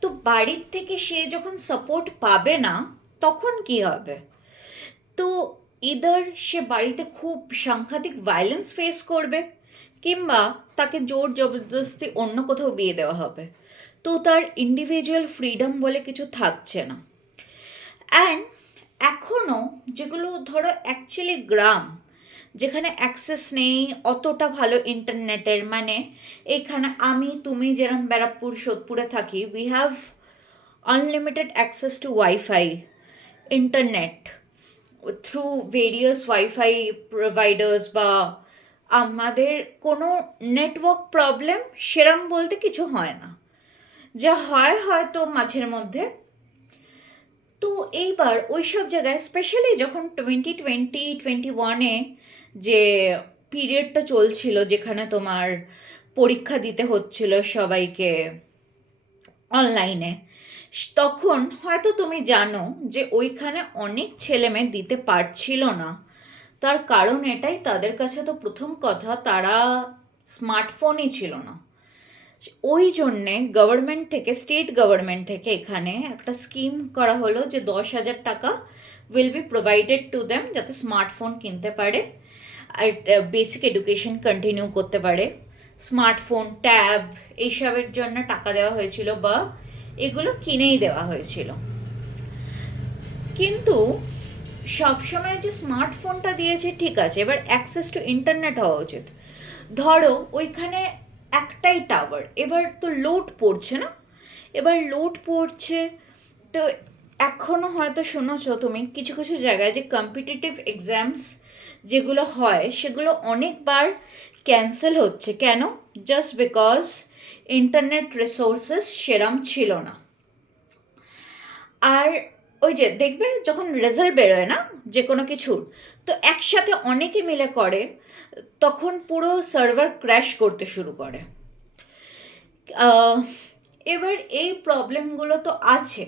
তো বাড়ির থেকে সে যখন সাপোর্ট পাবে না, তখন কি হবে? তো ইদার সে বাড়িতে খুব সাংঘাতিক ভায়োলেন্স ফেস করবে, কিংবা তাকে জোর জবরদস্তি অন্য কোথাও বিয়ে দেওয়া হবে। তো তার ইন্ডিভিজুয়াল ফ্রিডম বলে কিছু থাকছে না। অ্যান্ড এখনও যেগুলো ধরো অ্যাকচুয়ালি গ্রাম, যেখানে অ্যাক্সেস নেই অতটা ভালো ইন্টারনেটের, মানে এইখানে আমি তুমি যেরকম ব্যারাকপুর সোদপুরে থাকি, we have unlimited access to wifi, internet through various wifi providers, বা আমাদের কোনো নেটওয়ার্ক প্রবলেম সেরম বলতে কিছু হয় না। যা হয় হয়তো মাঝের মধ্যে। তো এইবার ওই সব জায়গায় স্পেশালি যখন 2020-21-এ যে পিরিয়ডটা চলছিল, যেখানে তোমার পরীক্ষা দিতে হচ্ছিল সবাইকে অনলাইনে, তখন হয়তো তুমি জানো যে ওইখানে অনেক ছেলেমেয়ে দিতে পারছিল না। তার কারণ এটাই, তাদের কাছে তো প্রথম কথা তারা স্মার্টফোনই ছিল না। ওই জন্যে গভর্নমেন্ট থেকে, স্টেট গভর্নমেন্ট থেকে এখানে একটা স্কিম করা হলো যে 10,000 টাকা will be provided to them, যাতে স্মার্টফোন কিনতে পারে আর বেসিক এডুকেশন কন্টিনিউ করতে পারে। স্মার্টফোন, ট্যাব, এইসবের জন্য টাকা দেওয়া হয়েছিল, বা এগুলো কিনেই দেওয়া হয়েছিল। কিন্তু সবসময় যে স্মার্টফোনটা দিয়েছে ঠিক আছে, এবার অ্যাক্সেস টু ইন্টারনেট হওয়া উচিত। ধরো ওইখানে একটাই টাওয়ার, এবার তো লোড পড়ছে না, এবার লোড পড়ছে। তো এখনও হয়তো শুনেছো তুমি কিছু কিছু জায়গায় যে কম্পিটিটিভ এক্সামস যেগুলো হয় সেগুলো অনেকবার ক্যান্সেল হচ্ছে। কেন? জাস্ট বিকজ ইন্টারনেট রিসোর্সেস সেরম ছিল না। আর ওই যে দেখবে যখন রেজাল্ট বেরোয় না যে কোনো কিছুর, তো একসাথে অনেকে মিলে করে, তখন পুরো সার্ভার ক্র্যাশ করতে শুরু করে। আহ, এবার এই প্রবলেমগুলো তো আছে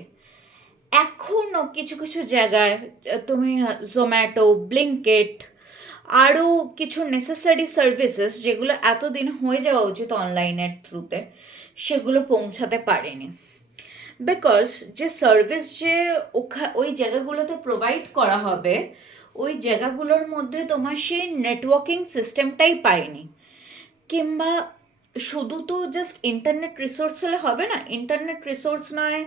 এখনও কিছু কিছু জায়গায়। তুমি জোম্যাটো, ব্লিঙ্কিট, আরও কিছু নেসেসারি সার্ভিসেস যেগুলো এতদিন হয়ে যাওয়া উচিত অনলাইনের থ্রুতে, সেগুলো পৌঁছাতে পারেনি। বিকজ যে সার্ভিস যে ওই জায়গাগুলোতে প্রোভাইড করা হবে, ওই জায়গাগুলোর মধ্যে তোমার সেই নেটওয়ার্কিং সিস্টেমটাই পায়নি। কিংবা শুধু তো জাস্ট ইন্টারনেট রিসোর্স হলে হবে না, ইন্টারনেট রিসোর্স নয়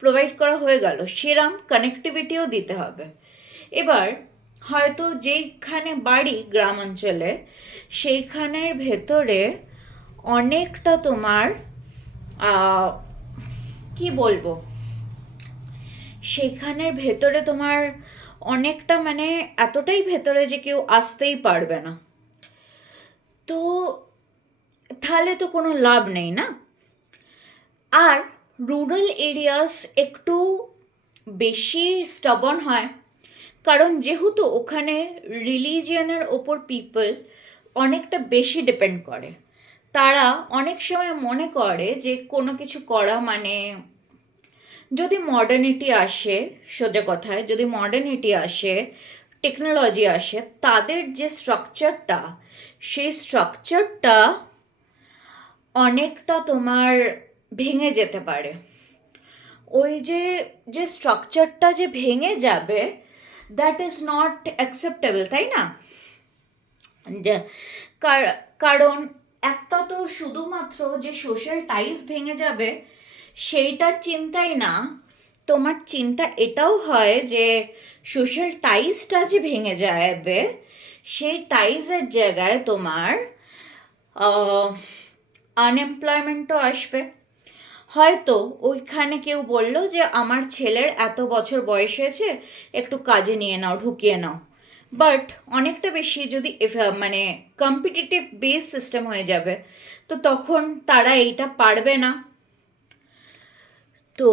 প্রোভাইড করা হয়ে গেল, সেরাম কানেক্টিভিটিও দিতে হবে। এবার হয়তো যেইখানে বাড়ি গ্রাম অঞ্চলে, সেইখানের ভেতরে অনেকটা তোমার কি বলবো, সেখানের ভেতরে তোমার অনেকটা মানে এতটাই ভেতরে যে কেউ আসতেই পারবে না। তো তাহলে তো কোনো লাভ নেই না। আর রুরাল এরিয়াস একটু বেশি স্টাবন হয়, কারণ যেহেতু ওখানে রিলিজিয়নের ওপর পিপল অনেকটা বেশি ডিপেন্ড করে। তারা অনেক সময় মনে করে যে কোনো কিছু করা মানে, যদি মডার্নিটি আসে, সোজা কথায় যদি মডার্নিটি আসে, টেকনোলজি আসে, তাদের যে স্ট্রাকচারটা, সেই স্ট্রাকচারটা অনেকটা তোমার ভেঙে যেতে পারে। ওই যে যে স্ট্রাকচারটা যে ভেঙে যাবে, দ্যাট ইজ নট অ্যাকসেপ্টেবল, তাই না? যে- কারণ একটা তো শুধুমাত্র যে সোশ্যাল টাইজ ভেঙে যাবে সেইটার চিন্তাই না, তোমার চিন্তা এটাও হয় যে সোশ্যাল টাইজটা যে ভেঙে যাবে, সেই টাইজের জায়গায় তোমার আনএমপ্লয়মেন্টও আসবে। হয়তো ওইখানে কেউ বলল যে আমার ছেলের এত বছর বয়স হয়েছে, একটু কাজে নিয়ে নাও, ঢুকিয়ে নাও। বাট অনেকটা বেশি যদি মানে কম্পিটিটিভ বেস সিস্টেম হয়ে যাবে, তো তখন তারা এইটা পারবে না। তো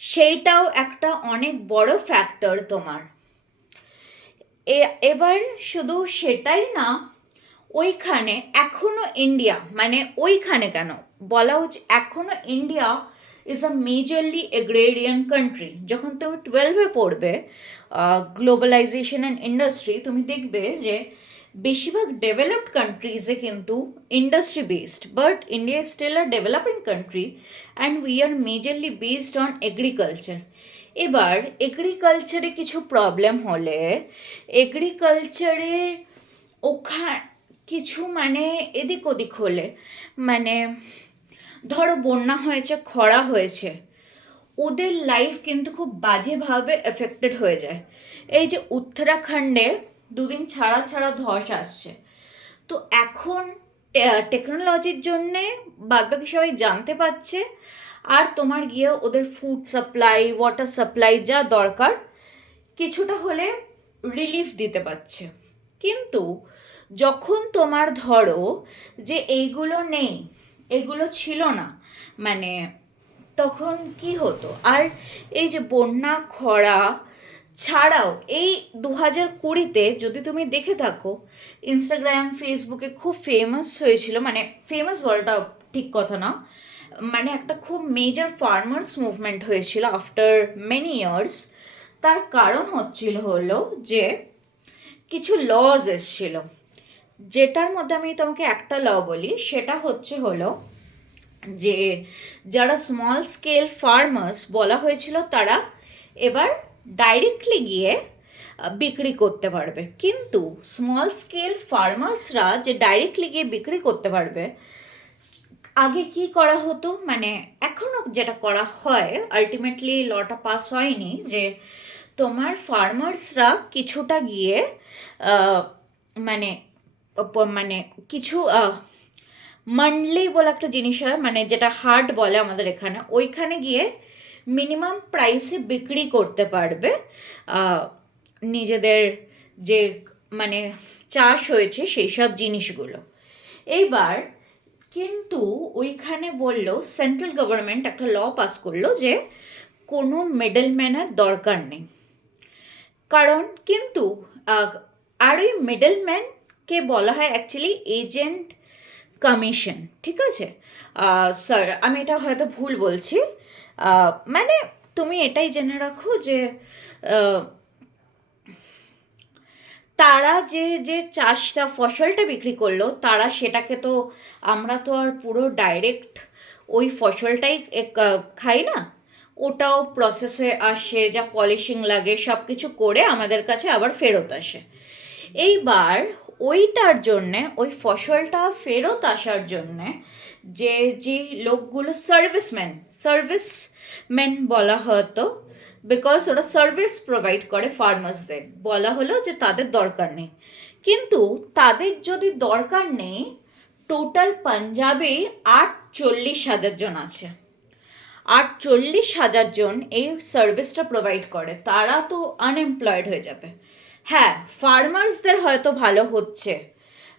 সেইটাও একটা অনেক বড় ফ্যাক্টর তোমার। এবার শুধু সেটাই না, ওইখানে এখনো ইন্ডিয়া, মানে ওইখানে কেন বলা উচিত, এখনো India is a majorly agrarian country. যখন তুমি 12-এ পড়বে গ্লোবালাইজেশন অ্যান্ড ইন্ডাস্ট্রি, তুমি দেখবে যে বেশিরভাগ ডেভেলপড কান্ট্রিজে কিন্তু industry based, but India still a developing country and we are majorly based on agriculture. এবার এগ্রিকালচারে কিছু প্রবলেম হলে এগ্রিকালচারে কিছু মানে এদিক ওদিক হলে, মানে ধরো বন্যা হয়েছে, খরা হয়েছে, ওদের লাইফ কিন্তু খুব বাজেভাবে এফেক্টেড হয়ে যায়। এই যে উত্তরাখণ্ডে দুদিন ছাড়া ছাড়া ধস আসছে, তো এখন টেকনোলজির জন্যে বাদবাকি সবাই জানতে পারছে, আর তোমার গিয়ে ওদের ফুড সাপ্লাই, ওয়াটার সাপ্লাই যা দরকার কিছুটা হলে রিলিফ দিতে পারছে। কিন্তু যখন তোমার ধরো যে এইগুলো নেই, এগুলো ছিল না, মানে তখন কি হতো? আর এই যে বন্যা খরা ছাড়াও এই 2020-তে যদি তুমি দেখে থাকো, ইনস্টাগ্রাম ফেসবুকে খুব ফেমাস হয়েছিল, মানে ফেমাস বলাটা ঠিক কথা না, মানে একটা খুব মেজর ফার্মার্স মুভমেন্ট হয়েছিল আফটার মেনি ইয়ার্স। তার কারণ হচ্ছিল হলো যে কিছু লজ এসছিল, যেটার মধ্যে আমি তোমাকে একটা ল বলি, সেটা হচ্ছে হলো যে যারা স্মল স্কেল ফার্মার্স বলা হয়েছিল তারা এবার ডাইরেক্টলি গিয়ে বিক্রি করতে পারবে। কিন্তু স্মল স্কেল ফার্মার্সরা যে ডাইরেক্টলি গিয়ে বিক্রি করতে পারবে, আগে কি করা হতো, মানে এখনও যেটা করা হয়, আলটিমেটলি লটা পাস হয়নি, যে তোমার ফার্মার্সরা কিছুটা গিয়ে মানে মানে কিছু মান্ডলি বলে একটা জিনিস হয়, মানে যেটা হাট বলে আমাদের এখানে, ওইখানে গিয়ে মিনিমাম প্রাইসে বিক্রি করতে পারবে নিজেদের যে মানে চাষ হয়েছে সেই সব জিনিসগুলো। এইবার কিন্তু ওইখানে বললো, সেন্ট্রাল গভর্নমেন্ট একটা ল পাস করলো যে কোনো মিডলম্যানের দরকার নেই। কারণ কিন্তু আর ওই মিডলম্যানকে বলা হয় অ্যাকচুয়ালি এজেন্ট কমিশন, ঠিক আছে? স্যার আমি এটা হয়তো ভুল বলছি, মানে তুমি এটাই জেনে রাখো যে তারা যে যে চাষটা ফসলটা বিক্রি করলো, তারা সেটাকে তো আমরা তো আর পুরো ডাইরেক্ট ওই ফসলটাই খাই না, ওটাও প্রসেসে আসে, যা পলিশিং লাগে সব কিছু করে আমাদের কাছে আবার ফেরত আসে। এইবার ওইটার জন্যে, ওই ফসলটা ফেরত আসার জন্যে যে যে লোকগুলো সার্ভিসম্যান বলা হতো, বিকজ ওরা সার্ভিস প্রোভাইড করে ফার্মার্সদের, বলা হলো যে তাদের দরকার নেই। কিন্তু তাদের যদি দরকার নেই, টোটাল পাঞ্জাবে 48,000 জন আছে, 48,000 জন এই সার্ভিসটা প্রোভাইড করে, তারা তো আনএমপ্লয়েড হয়ে যাবে। হ্যাঁ, ফার্মার্সদের হয়তো ভালো হচ্ছে,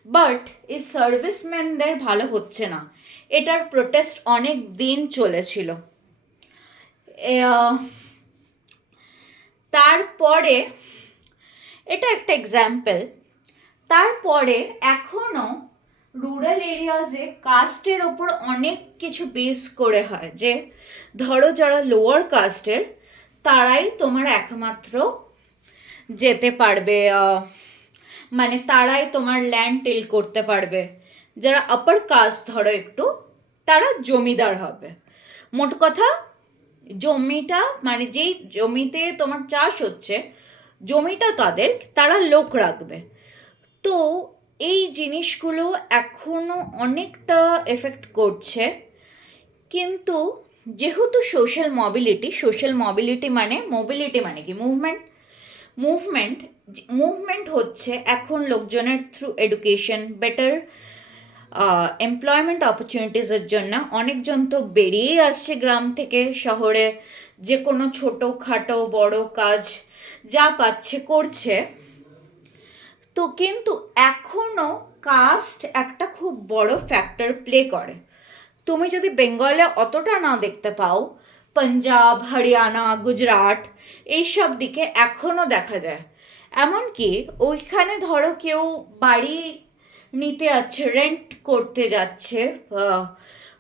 বাট এই সার্ভিসম্যানদের ভালো হচ্ছে না। এটার প্রোটেস্ট অনেক দিন চলেছিল। তারপরে এটা একটা এক্সাম্পল। তারপরে এখনও রুরাল এরিয়াজে কাস্টের ওপর অনেক কিছু বেস করে হয়, যে ধরো যারা লোয়ার কাস্টের তারাই তোমার একমাত্র যেতে পারবে, মানে তারাই তোমার ল্যান্ড টিল করতে পারবে। যারা আপার কাস্ট ধরো একটু, তারা জমিদার হবে। মোট কথা জমিটা, মানে যেই জমিতে তোমার চাষ হচ্ছে জমিটা তাদের, তারা লোক রাখবে। তো এই জিনিসগুলো এখনও অনেকটা এফেক্ট করছে। কিন্তু যেহেতু সোশ্যাল মোবিলিটি মানে মোবিলিটি মানে কি, মুভমেন্ট হচ্ছে এখন লোকজনের থ্রু এডুকেশন, বেটার এমপ্লয়মেন্ট অপরচুনিটিসের জন্য অনেকজন তো বেরিয়েই আসছে গ্রাম থেকে শহরে, যে কোনো ছোটোখাটো বড় কাজ যা পাচ্ছে করছে। তো কিন্তু এখনও কাস্ট একটা খুব বড় ফ্যাক্টর প্লে করে। তুমি যদি বেঙ্গলে অতটা না দেখতে পাও, পাঞ্জাব, হরিয়ানা, গুজরাট এইসব দিকে এখনও দেখা যায়। এমনকি ওইখানে ধরো কেউ বাড়ি নিতে যাচ্ছে, রেন্ট করতে যাচ্ছে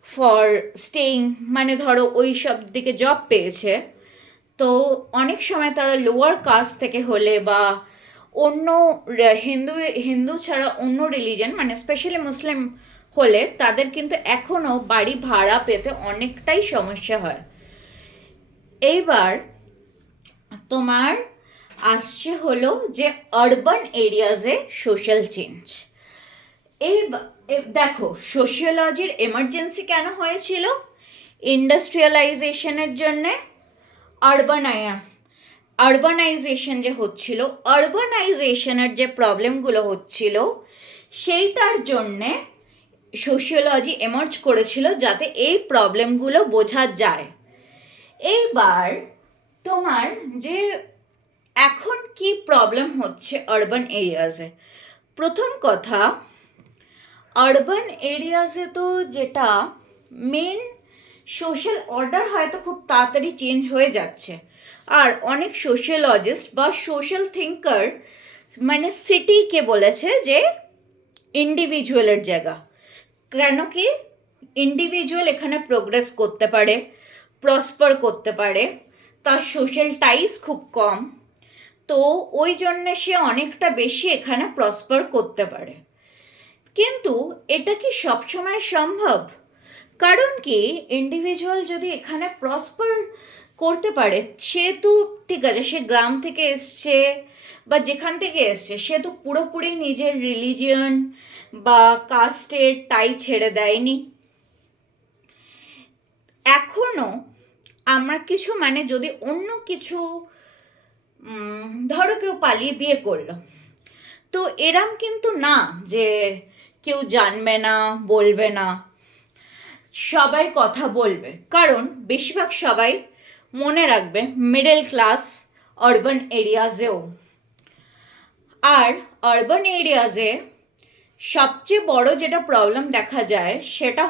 ফর স্টেইং, মানে ধরো ওই সব দিকে জব পেয়েছে, তো অনেক সময় তারা লোয়ার কাস্ট থেকে হলে বা অন্য হিন্দু হিন্দু ছাড়া অন্য রিলিজন মানে স্পেশালি মুসলিম হলে তাদের কিন্তু এখনও বাড়ি ভাড়া পেতে অনেকটাই সমস্যা হয়। এইবার তোমার আসছে হলো যে আরবান এরিয়াজে সোশ্যাল চেঞ্জ। এই দেখো, সোশিওলজির এমার্জেন্সি কেন হয়েছিল? ইন্ডাস্ট্রিয়ালাইজেশনের জন্যে। আরবানাইজেশন যে হচ্ছিল, আরবানাইজেশনের যে প্রবলেমগুলো হচ্ছিল সেইটার জন্যে সোশিওলজি এমার্জ করেছিল, যাতে এই প্রবলেমগুলো বোঝা যায়। এইবার তোমার যে এখন কি প্রবলেম হচ্ছে আরবান এরিয়াজে, প্রথম কথা, আরবান এরিয়াজে তো যেটা মেন সোশ্যাল অর্ডার হয়তো খুব তাড়াতাড়ি চেঞ্জ হয়ে যাচ্ছে। আর অনেক সোশিয়োলজিস্ট বা সোশ্যাল থিঙ্কার মানে সিটিকে বলেছে যে ইন্ডিভিজুয়ালের জায়গা। কেন কি? ইন্ডিভিজুয়াল এখানে প্রোগ্রেস করতে পারে, প্রসপার করতে পারে, তার সোশ্যাল টাইস খুব কম, তো ওই জন্যে সে অনেকটা বেশি এখানে প্রসপার করতে পারে। কিন্তু এটা কি সবসময় সম্ভব? কারণ কি, ইন্ডিভিজুয়াল যদি এখানে প্রসপার করতে পারে, সে তো ঠিক আছে, সে গ্রাম থেকে এসছে বা যেখান থেকে এসছে, সে তো পুরোপুরি নিজের রিলিজিয়ন বা কাস্টের টাই ছেড়ে দেয়নি। এখনও আমরা কিছু মানে যদি অন্য কিছু ধরো কেউ পালিয়ে বিয়ে করলো, তো এরম কিন্তু না যে কেউ জানবে না, বলবে না, সবাই কথা বলবে। কারণ বেশিরভাগ সবাই মনে রাখবে মিডল ক্লাস আরবান এরিয়াজেও। আর আরবান এরিয়াজে সবচেয়ে বড় যেটা প্রবলেম দেখা যায় সেটা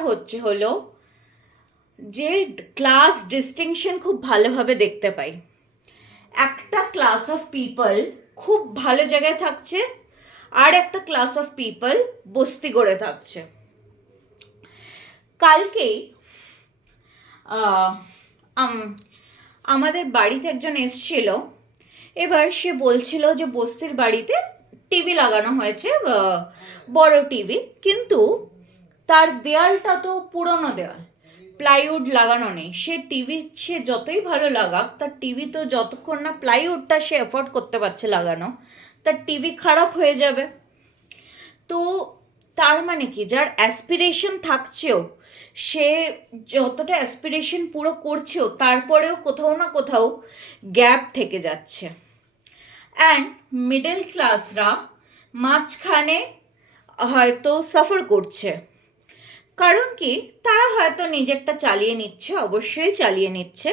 হলো যে ক্লাস ডিস্টিংশন খুব ভালোভাবে দেখতে পাই। একটা ক্লাস অফ পিপল খুব ভালো জায়গায় থাকছে, আর একটা ক্লাস অফ পিপল বস্তি করে থাকছে। কালকেই আমাদের বাড়িতে একজন এসছিল, এবার সে বলছিল যে বস্তির বাড়িতে টিভি লাগানো হয়েছে, বড় টিভি, কিন্তু তার দেয়ালটা তো পুরনো দেয়াল, প্লাইউড লাগানো নেই। সে টিভি সে যতই ভালো লাগাক, তার টিভি তো যতক্ষণ না প্লাইউডটা সে এফোর্ড করতে পারছে লাগানো, তার টিভি খারাপ হয়ে যাবে। তো তার মানে কি, যার অ্যাসপিরেশন থাকছেও, সে যতটা অ্যাসপিরেশন পুরো করছেও, তারপরেও কোথাও না কোথাও গ্যাপ থেকে যাচ্ছে। অ্যান্ড মিডল ক্লাসরা মাঝখানে হয়তো সাফার করছে। কারণ কি, তারা হয়তো নিজেরটা চালিয়ে নিচ্ছে, অবশ্যই চালিয়ে নিচ্ছে,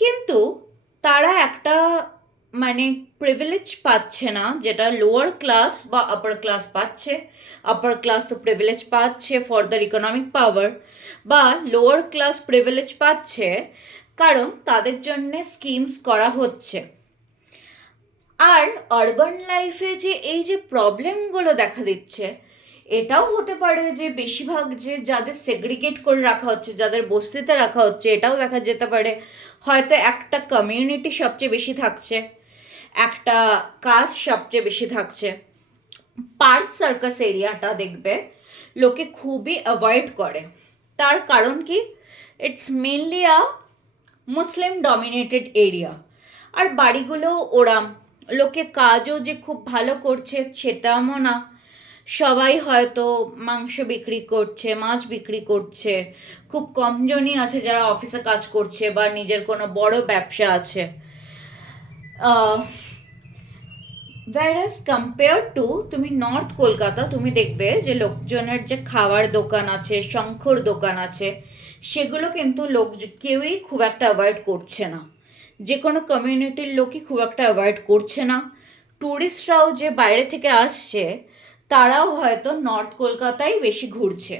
কিন্তু তারা একটা মানে প্রিভিলেজ পাচ্ছে না, যেটা লোয়ার ক্লাস বা আপার ক্লাস পাচ্ছে। আপার ক্লাস তো প্রিভিলেজ পাচ্ছে ফর দ্য ইকোনমিক পাওয়ার, বা লোয়ার ক্লাস প্রিভিলেজ পাচ্ছে কারণ তাদের জন্য স্কিমস করা হচ্ছে। আর আরবান লাইফে যে এই যে প্রবলেমগুলো দেখা দিচ্ছে, এটাও হতে পারে যে বেশিরভাগ যে যাদের সেগ্রিগেট করে রাখা হচ্ছে, যাদের বস্তিতে রাখা হচ্ছে, এটাও দেখা যেতে পারে হয়তো একটা কমিউনিটি সবচেয়ে বেশি থাকছে, একটা কাস্ট সবচেয়ে বেশি থাকছে। পার্ক সার্কাস এরিয়াটা দেখবে লোকে খুবই অ্যাভয়েড করে। তার কারণ কি, it's mainly a Muslim dominated area, আর বাড়িগুলো ওরাম, লোকে কাজও যে খুব ভালো করছে সেটাও না। সবাই হয়তো মাংস বিক্রি করছে, মাছ বিক্রি করছে, খুব কমজনই আছে যারা অফিসে কাজ করছে বা নিজের কোনো বড় ব্যবসা আছে। whereas কম্পেয়ার টু তুমি নর্থ কলকাতা, তুমি দেখবে যে লোকজনের যে খাওয়ার দোকান আছে, শঙ্কর দোকান আছে, সেগুলো কিন্তু লোক কেউই খুব একটা অ্যাভয়েড করছে না, যে কোনো কমিউনিটির লোকই খুব একটা অ্যাভয়েড করছে না। ট্যুরিস্টরাও যে বাইরে থেকে আসছে, তারাও হয়তো নর্থ কলকাতায় বেশি ঘুরছে।